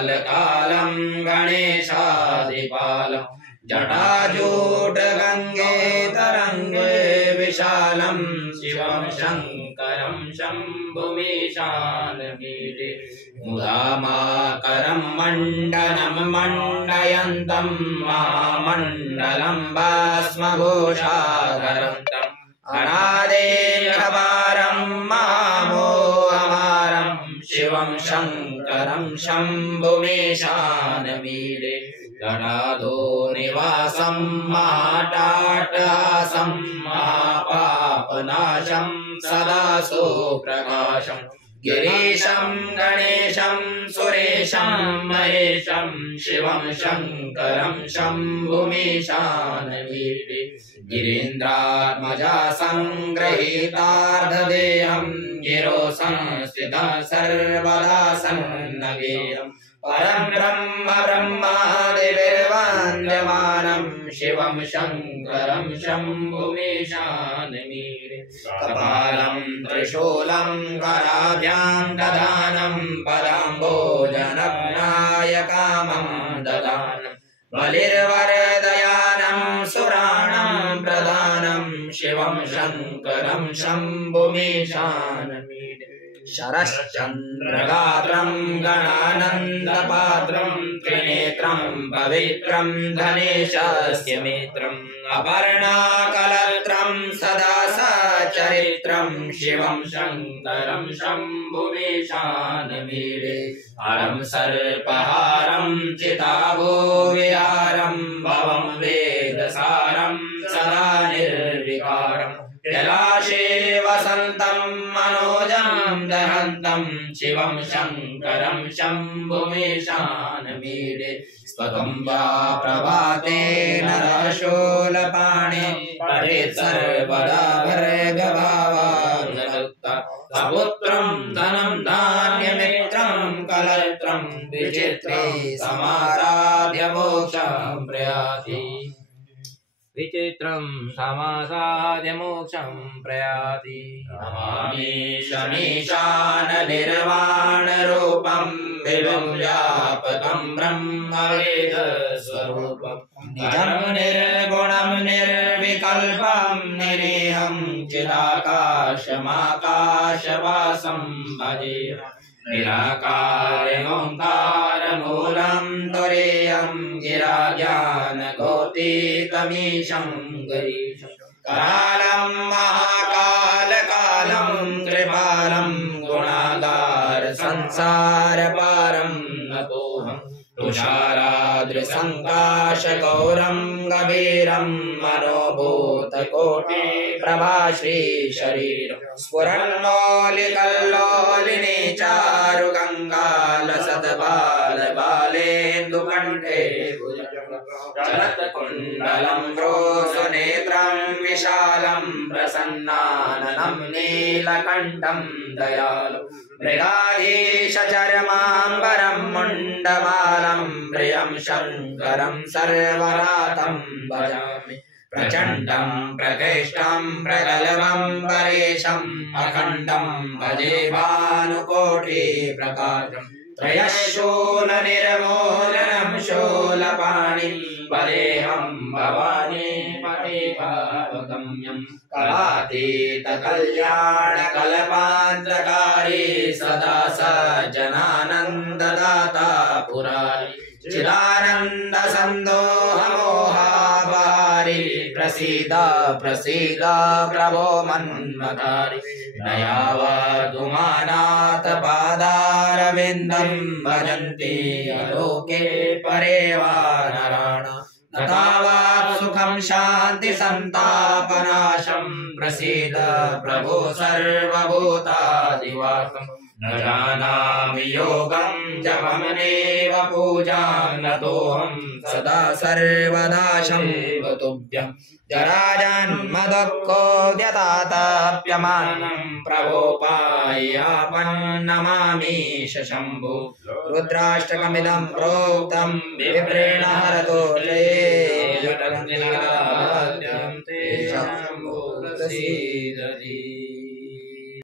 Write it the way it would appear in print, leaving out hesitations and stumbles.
कालकालं गणेशादिपालं जटाजूटगङ्गे तरङ्गे विशालं शिवं शङ्करं शम्भुमीशानमीडे मुदामाकरं मण्डनं मण्डयन्तं महामण्डलं भस्मभूषाधरं तम् अनादेर्घभारं महामोहमारं शिवं शङ्करं शम्भुमीशानमीडे गणाधो निवासं महाटाटहासं महापापनाशं सदा सुप्रकाशं गिरीशं गणेशं सुरेशं महेशं शिवं शङ्करं शम्भुमीशानमीडे गिरीन्द्रात्मजा सङ्गृहीतार्धदेहं गिरो संस्थितं सर्वदा सन्नगेयं परं ब्रह्म ब्रह्मादिभिर्वन्द्यमानं शिवं शङ्करं शम्भुमीशानमीडे कपालं त्रिशूलं कराभ्यां दधानं पदाम्बोजनग्नाय कामं ददानं बलिर्वरदयानं सुराणां प्रधानं शिवं शङ्करं शम्भुमीशानमीडे शरश्चन्द्रगात्रं गणानन्दपात्रं त्रिनेत्रं पवित्रं धनेशस्य मित्रम् अपर्णाकलत्रं सदा सचरित्रं शिवं शङ्करं शम्भुमीशानमीडे हरं सर्पहारं चिताभूविहारं भवं वेदसारं सदा निर्विकारम् कैलाशे वसन्तं मनोजं दहन्तं शिवं शङ्करं शम्भुमीशानमीडे स्वतं वा प्रभाते नरशूलपाणे पठेत् सर्वदा भर्गभावानुरक्ता सपुत्रं धनं धान्यमित्रं कलत्रं विचित्रे समाराध्य मोक्षं प्रयाति विचित्रं समासाद्य मोक्षं प्रयाति नमामि शमीशाननिर्वाणरूपं विभुं व्यापकं ब्रह्मवेदस्वरूपं निजं निर्गुणं निर्विकल्पं निरीहं चिदाकाशमाकाशवासं भजेम निराकारमोङ्कारमूलं तुरीयं गिराज्ञानगोतीतमीशं गिरीशं कालं महाकालकालं कृपालं गुणागार संसारपारं नतोऽहं तुषाराद्रिसङ्काशगौरं गभीरं मनोभूतकोटि प्रभाश्रीशरीरं स्फुरन्मौलिकल्लोलिनी चारुगङ्गालसद्बालबालेन्दुकण्ठे चलत्कुण्डलं रोषनेत्रं विशालं प्रसन्नाननं नीलकण्ठं दयालु मृगाधीशचर्माम्बरं मुण्डमालं प्रियं शङ्करं सर्वनाथं भजामि प्रचण्डं प्रकृष्टं प्रगल्भं परेशम् अखण्डं भजे भानुकोटिप्रकाशम् त्रयशूलनिर्मूलनं शूलपाणिं वदेहं भवानी पतिभावगम्यं कलातीतकल्याणकल्पान्तकारी सदा सज्जनानन्ददाता पुरारी चिदानन्द सन्दोहमोहाभारि प्रसीद प्रसीद प्रभो मन्मथारि नयावधुमानाथ पादारविन्दं भजन्ति अलोके परे वा नराणां न तावत् सुखं शान्ति संतापनाशं प्रसीद प्रभो सर्वभूतादिवासम् न जानामि योगं जपमनेव पूजां नतोऽहं सदा सर्वदा शम्भुतुभ्यं जराजन्मदुःखोऽध्यताप्यमानं प्रभोपायापन्नमामि शम्भो रुद्राष्टकमिदं प्रोक्तं विप्रेण हरतो जये शम्भो प्रसीदति।